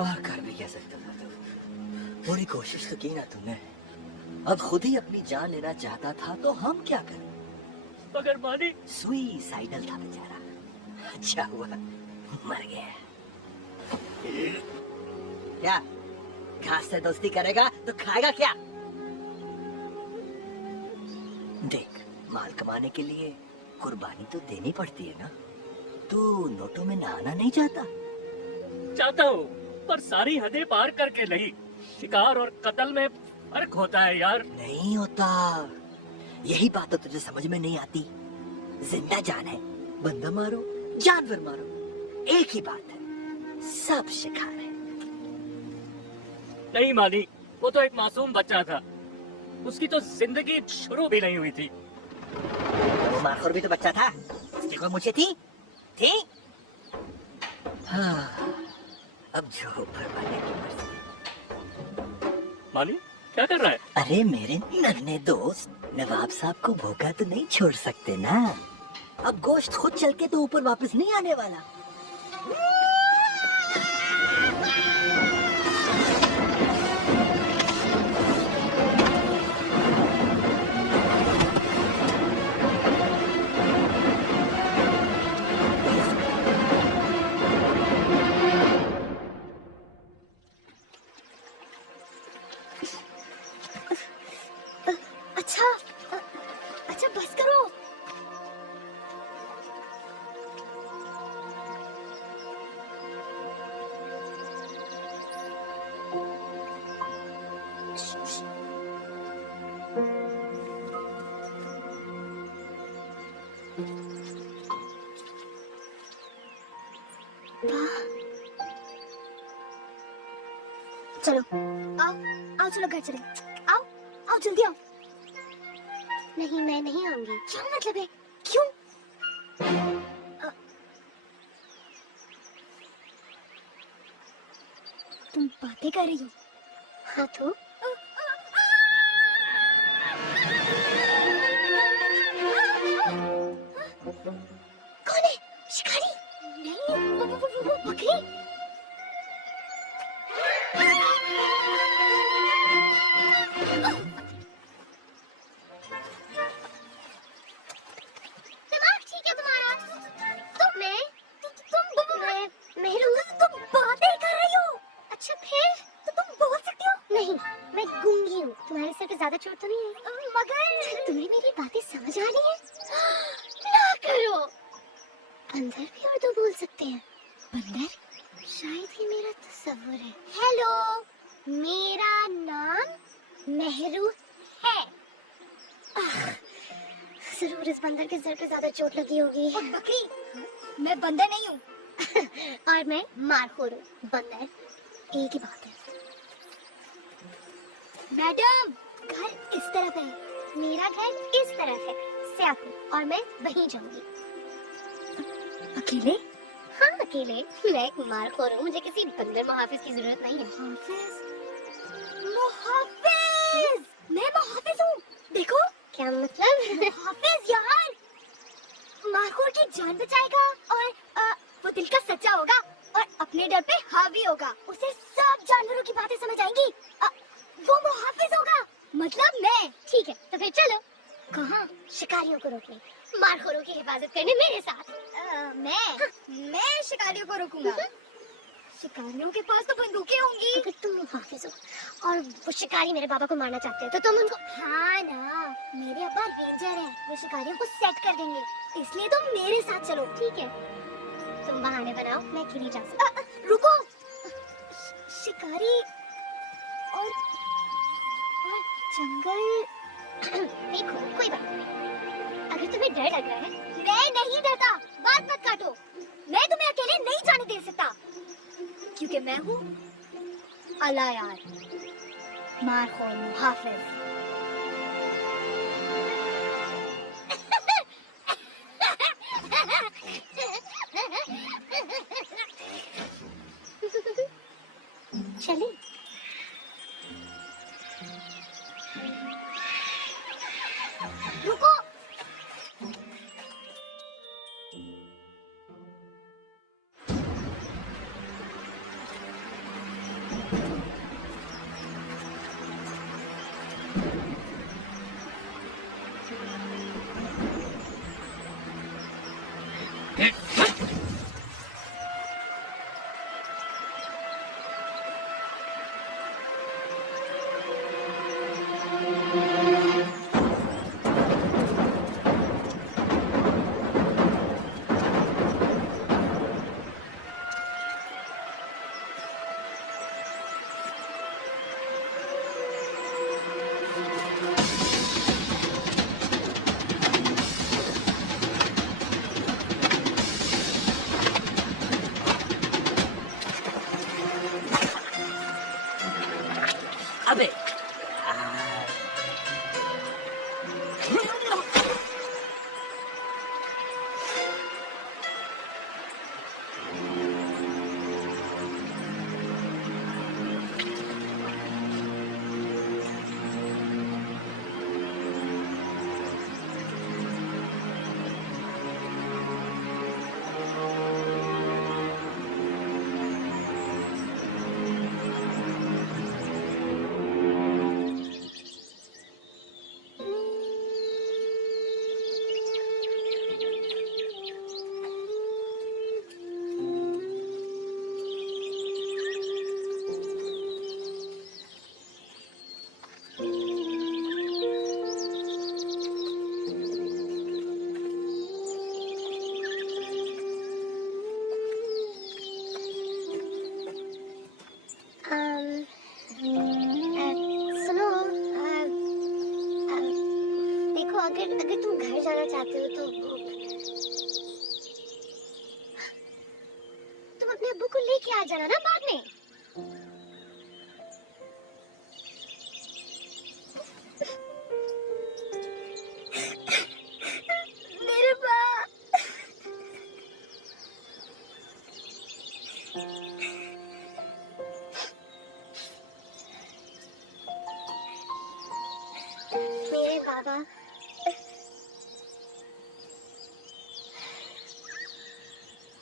और कर भी क्या सकता था तो? पूरी कोशिश तो की ना तुमने। अब खुद ही अपनी जान लेना चाहता था तो हम क्या करें? मगर मानी सुइसाइडल था बेचारा। अच्छा हुआ मर गया। क्या घास से दोस्ती करेगा तो खाएगा क्या? देख, माल कमाने के लिए कुर्बानी तो देनी पड़ती है ना। तू नोटों में नहाना नहीं चाहता हूँ, पर सारी हदें पार करके नहीं। शिकार और कत्ल में फर्क होता है यार। नहीं होता। यही बात तो तुझे समझ में नहीं आती। जिंदा जान है, बंदा मारो जानवर मारो, एक ही बात है, सब शिकार है। नहीं मानी, वो तो एक मासूम बच्चा था। उसकी तो जिंदगी शुरू भी नहीं हुई थी। वो माखोर भी तो बच्चा था। उसकी कोई मुझे थी? हाँ, अब जो ऊपर वाले की मर्जी। मानी, क्या कर रहा है? अरे मेरे नन्हे दोस्त, नवाब साहब को भूखा तो नहीं छोड़ सकते ना। अब गोश्त खुद चल के तो ऊपर वापस नहीं आने वाला। अच्छा बस करो। चलो आओ आओ, चलो घर चले। आओ आओ जल्दी आओ। नहीं मैं नहीं आऊंगी। क्या मतलब है? क्यों? तुम बातें कर रही हो? हाँ तो कौन है? शिकारी? नहीं वो बकरी। दिमाग ठीक है तुम्हारा? तुम मेहरू तुम बातें कर रही हो? अच्छा फिर तो तुम बोल सकती हो? नहीं मैं गूंगी हूँ। तुम्हारे सर पे ज्यादा चोट तो नहीं है? मगर तुम्हें मेरी बातें समझ आ रही है? ना करो। अंदर भी उर्दू बोल सकते हैं। बंदर? शायद ही मेरा तस्वुर है। हेलो, मेरा नाम मेहरू है। जरूर इस बंदर के सर पे ज्यादा चोट लगी होगी। बकरी, मैं बंदर नहीं हूँ। और मैं मारखोर हूँ। बंदर एक ही बात है। मैडम, घर इस तरफ है। मेरा घर इस तरफ है। स्याकू, और मैं वहीं जाऊंगी। अकेले? हाँ अकेले। मैं एक मारखोर हूँ, मुझे किसी बंदर मुहाफिज की जरूरत नहीं है। मुहाफिज? मैं मुहाफिज हूँ? देखो। क्या मतलब? मुहाफिज यार, मारखोर की जान बचाएगा और वो दिल का सच्चा होगा और अपने डर पे हावी होगा। उसे सब जानवरों की बातें समझ आएंगी। वो मुहाफिज होगा, मतलब मैं। ठीक है तो फिर चलो। कहाँ? शिकारियों को रोकने, मारखोरों की हिफाजत करने मेरे साथ। मैं शिकारियों को रोकूंगा। शिकारियों के पास तो बंदूकें होंगी। अगर तुम मुहाफिज हो और वो शिकारी मेरे पापा को मारना चाहते हो तो तुम उनको। हाँ ना, मेरे अब्बा रेंजर हैं, वो शिकारियों को सेट कर देंगे। इसलिए तुम मेरे साथ चलो। ठीक है, तुम बहाने बनाओ, मैं अकेली जा सकती। रुको, शिकारी और जंगल। देखो कोई बात नहीं, अगर तुम्हें डर लग रहा है। मैं नहीं डरता, बात मत काटो। मैं तुम्हें अकेले नहीं जाने दे सकता क्योंकि मैं हूँ अला यार, मारखोर मुहाफिज। चले। रुको। चाहते हो तो तुम अपने अब्बू को लेके आ जाना ना बाद में। मेरे बाप। मेरे बाबा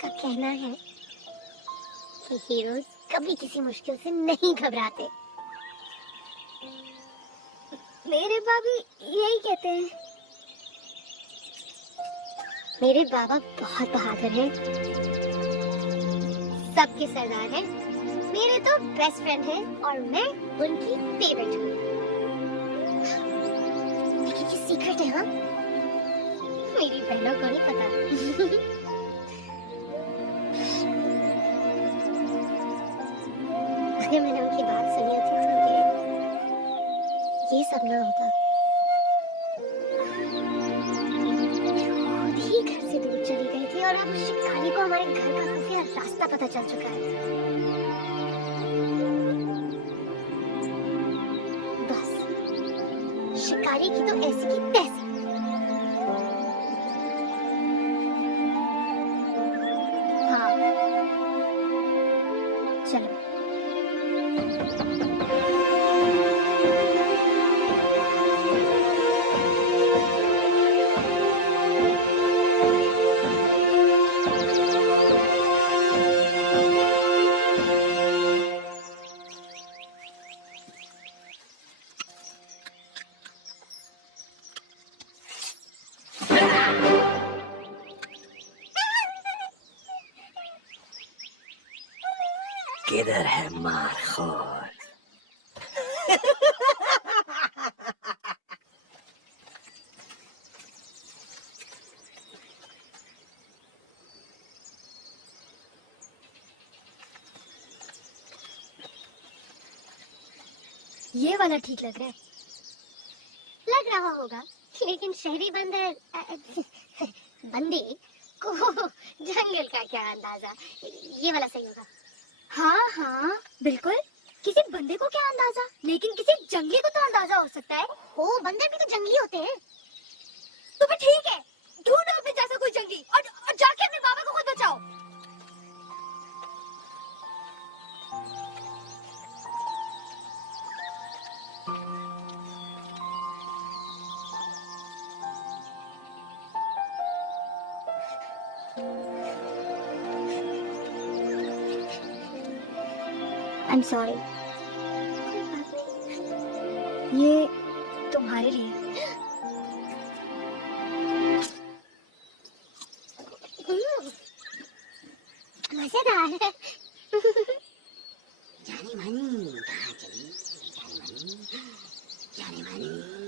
का कहना है कि हीरोज कभी किसी मुश्किल से नहीं घबराते। मेरे बाबी यही कहते हैं। मेरे बाबा बहुत बहादुर हैं, सबके सरदार हैं। मेरे तो बेस्ट फ्रेंड हैं और मैं उनकी फेवरेट हूँ। लेकिन ये सीक्रेट है, हाँ? मेरी बहनों को नहीं पता। अगर मैंने उनकी बात सुनी होती तो ये सब ना होता। खुद ही घर से दूर चली गई थी और अब उस शिकारी को हमारे घर का खुफिया रास्ता पता चल चुका है। बस शिकारी की तो ऐसी की तैसी। हाँ, चलो। किधर है मारखोर? ये वाला ठीक लग रहा है। लग रहा होगा, लेकिन शहरी बंदर बंदी को जंगल का क्या अंदाजा। ये वाला सही होगा। हाँ हाँ बिल्कुल। किसी बंदे को क्या अंदाजा, लेकिन किसी जंगली को तो अंदाजा हो सकता है। हो, बंदर भी तो जंगली होते हैं। तो फिर ठीक है, ढूंढो अपने जैसा कोई जंगली और जाके अपने बाबा को खुद बचाओ। I'm sorry. ये तुम्हारे लिए। मजेदार है। जानी मानी कहाँ चली? जानी मानी, जानी मानी।